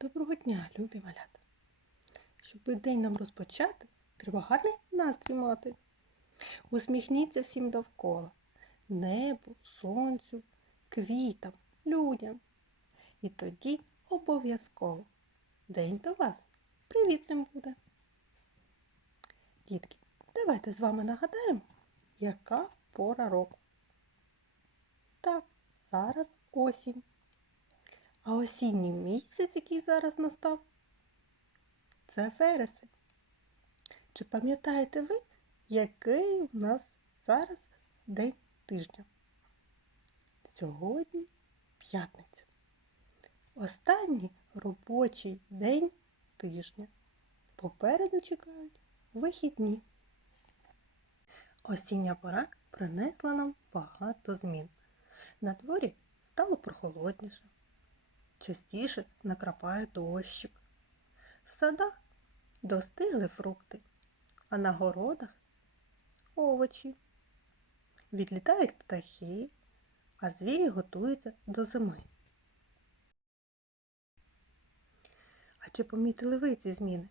Доброго дня, любі малята! Щоб день нам розпочати, треба гарний настрій мати. Усміхніться всім довкола, небу, сонцю, квітам, людям. І тоді обов'язково день до вас привітним буде. Дітки, давайте з вами нагадаємо, яка пора року. Так, зараз осінь. А осінній місяць, який зараз настав, це вересень. Чи пам'ятаєте ви, який у нас зараз день тижня? Сьогодні п'ятниця. Останній робочий день тижня. Попереду чекають вихідні. Осіння пора принесла нам багато змін. На дворі стало прохолодніше частіше накрапає дощик. В садах достигли фрукти, а на городах овочі. Відлітають птахи, а звірі готуються до зими. А чи помітили ви ці зміни?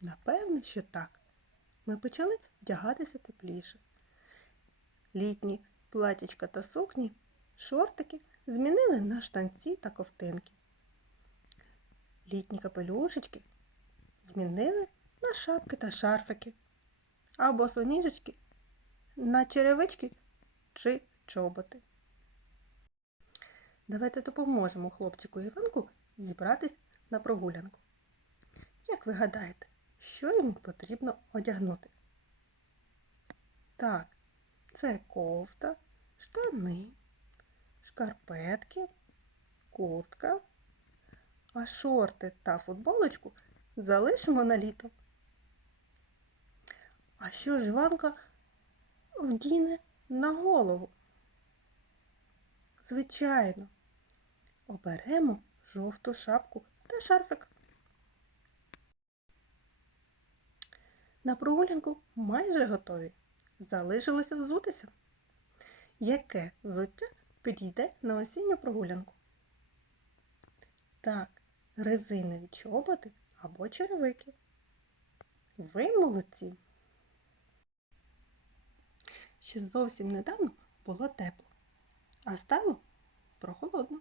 Напевне, що так. Ми почали вдягатися тепліше. Літні платячка та сукні, шортики змінили на штанці та ковтинки. Літні капелюшечки змінили на шапки та шарфики, а босоніжечки на черевички чи чоботи. Давайте допоможемо хлопчику Іванку зібратись на прогулянку. Як ви гадаєте, що йому потрібно одягнути? Так, це кофта, штани, шкарпетки, куртка, а шорти та футболочку залишимо на літо. А що ж Іванка вдіне на голову? Звичайно, оберемо жовту шапку та шарфик. На прогулянку майже готові. Залишилося взутися. Яке взуття підійде на осінню прогулянку? Так, резинові чоботи або черевики. Ви молодці. Ще зовсім недавно було тепло, а стало прохолодно.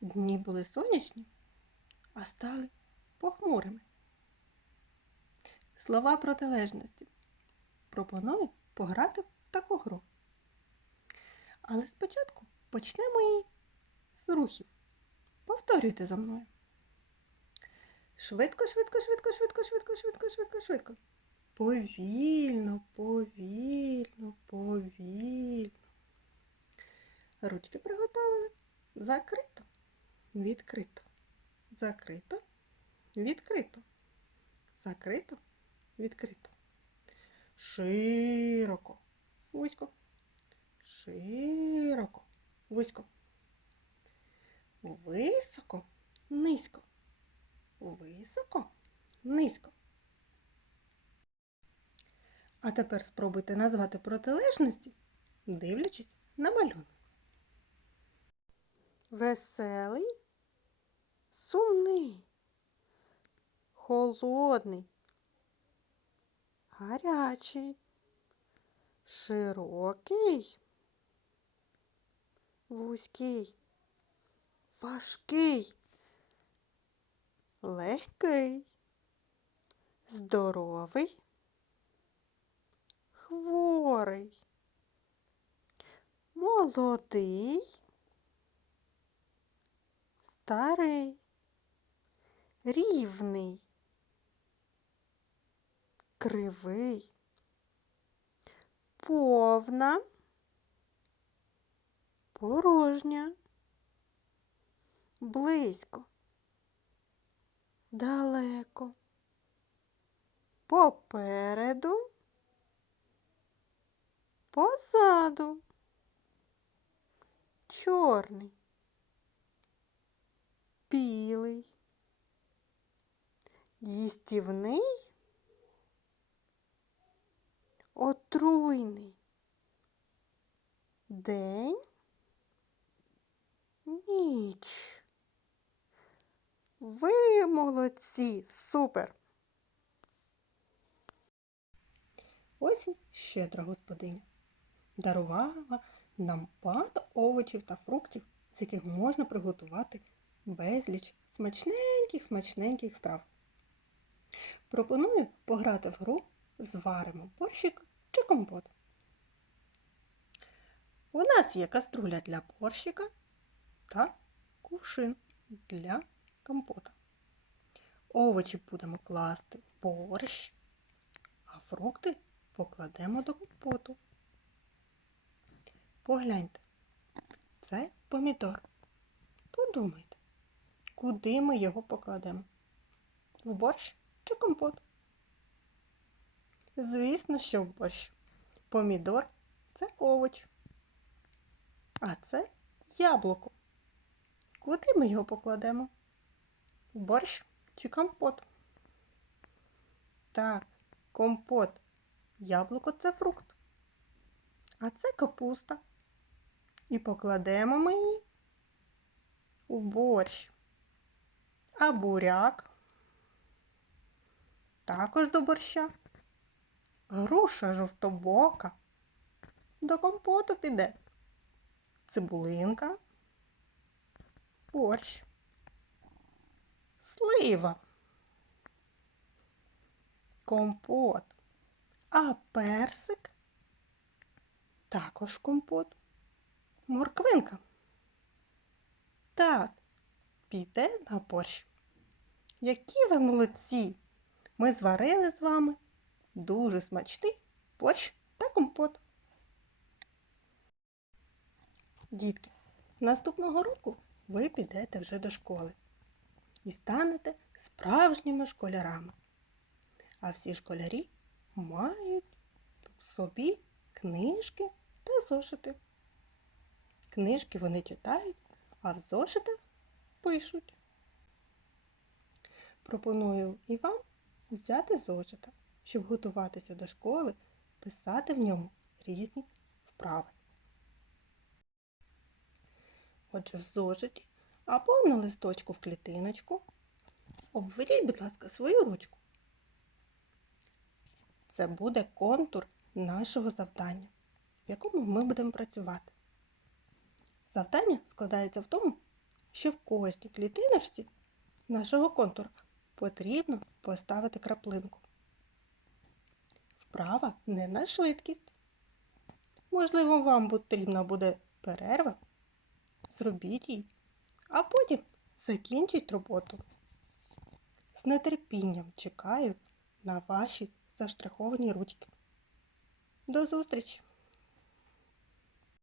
Дні були сонячні, а стали похмурими. Слова протилежності. Пропоную пограти в таку гру. Але спочатку почнемо її з рухів. Повторюйте за мною. Швидко, швидко, швидко, швидко, швидко, швидко, швидко, швидко. Повільно, повільно, повільно. Ручки приготовили. Закрито, відкрито. Закрито, відкрито. Закрито, відкрито. Широко. Вузько. Широко. Вузько. Високо, низько. Високо, низько. А тепер спробуйте назвати протилежності, дивлячись на малюнок. Веселий, сумний, холодний, гарячий, широкий, вузький, важкий, легкий, здоровий, хворий, молодий, старий, рівний, кривий, повна, порожня, близько, далеко, попереду, позаду, чорний, білий, їстівний, отруйний, день, ніч, Ви молодці! Супер! Осінь щедра господиня. Дарувала нам багато овочів та фруктів, з яких можна приготувати безліч смачненьких-смачненьких страв. Пропоную пограти в гру зваримо борщик чи компот. У нас є каструля для борщика та кувшин для компота. Овочі будемо класти в борщ, а фрукти покладемо до компоту. Погляньте, це помідор. Подумайте, куди ми його покладемо? В борщ чи компот? Звісно, що в борщ. Помідор це овоч. А це яблуко. Куди ми його покладемо? В борщ чи компот? Так, компот. Яблуко це фрукт. А це капуста. І покладемо ми її у борщ. А буряк також до борща. Груша жовтобока. До компоту піде. Цибулинка. Борщ. Слива. Компот. А персик також компот. Морквинка. Так, піде на борщ. Які ви молодці! Ми зварили з вами дуже смачний борщ та компот. Дітки, наступного року ви підете вже до школи і станете справжніми школярами. А всі школярі мають в собі книжки та зошити. Книжки вони читають, а в зошитах пишуть. Пропоную і вам взяти зошита, щоб готуватися до школи, писати в ньому різні вправи. Отже, в зошиті або на листочку в клітиночку обведіть, будь ласка, свою ручку. Це буде контур нашого завдання, в якому ми будемо працювати. Завдання складається в тому, що в кожній клітиночці нашого контура потрібно поставити краплинку. Вправа не на швидкість. Можливо, вам потрібна буде перерва. Зробіть її, а потім закінчіть роботу. З нетерпінням чекаю на ваші заштриховані ручки. До зустрічі!